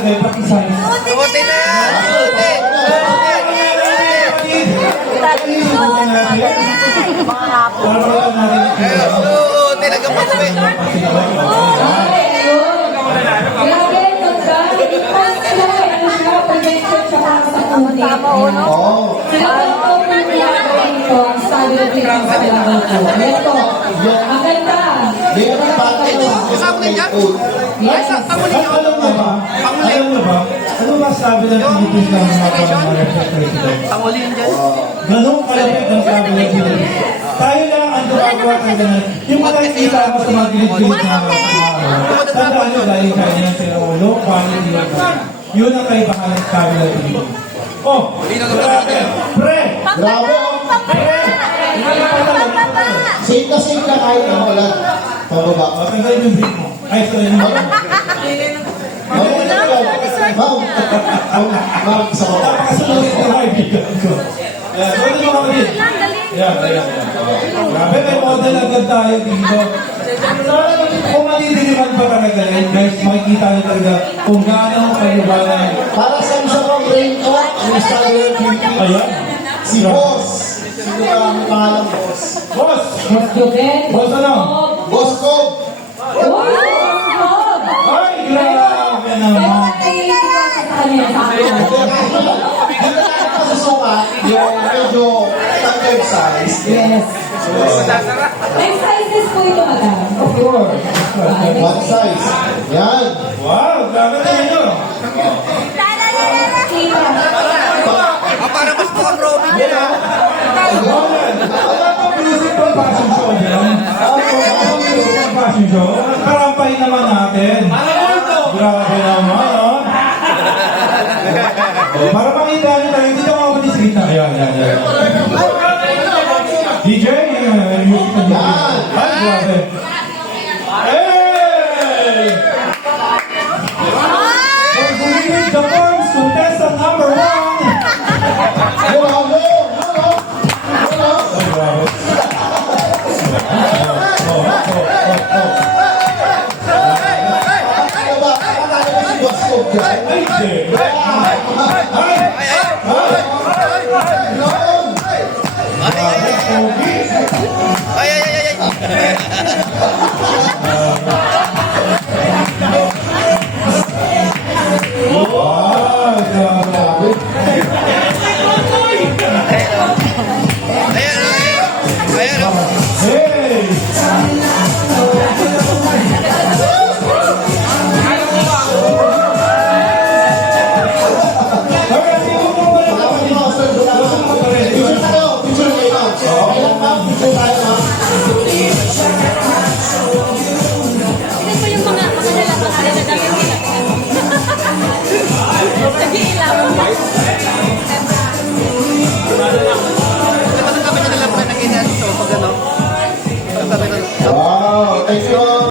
nakalagay, pati size. Suotin na yan! Suotin ang kapatid. Tama o, no? Alam mo ba? Ano ba sabi ng Philippines ng mga president? Pangulihin dyan. Ganong kalapit ang sabi ng Philippines. Tayo lang ang gumagawa tayo ganun. Yung mga nakikita ako sa mga gilid-gilid na tandaan nyo dahil kaya ng sila ulo, quality lang. Yun ang kaibahan ng sabi ng Philippines. Oh, grabe. Pre! Grabe! Safe na kahit ang wala. Pababa. Matanggal yung brief mo. Ay, sorry mo. Ma'am, sa baba. Napakasunod ko mga ibigan ko. Sorry mo kapatid. Grabe, may model agad tayo dito. Kung malililiman pa talaga yun, guys, makikita nyo talaga kung gaano kayo ba na Para sa isa pang raincoat, ang style ng Philippines. ayan. Si Boss. Sino ba ang pangalan, Boss? Boss! Boss ano? Boss Cobb. Ay, grabe naman. Hindi na masusukat yung medyo standard size. Yes. May sizes po ito, madam. Of course. One size. Yan. Wow, grabe na yun. Para mas mukhang Robin yan. Wala pa music pang fashion show yan. Fashion show. Karampay naman natin. Grabe naman, no? Para makita nyo tayo, hindi na ako manisig na. Ayan. DJ, music na DJ. Ay, grabe. Hey! Pag-ulitin the forms to test ang number 1. Ay, grabe. Ay, hindi. Ay!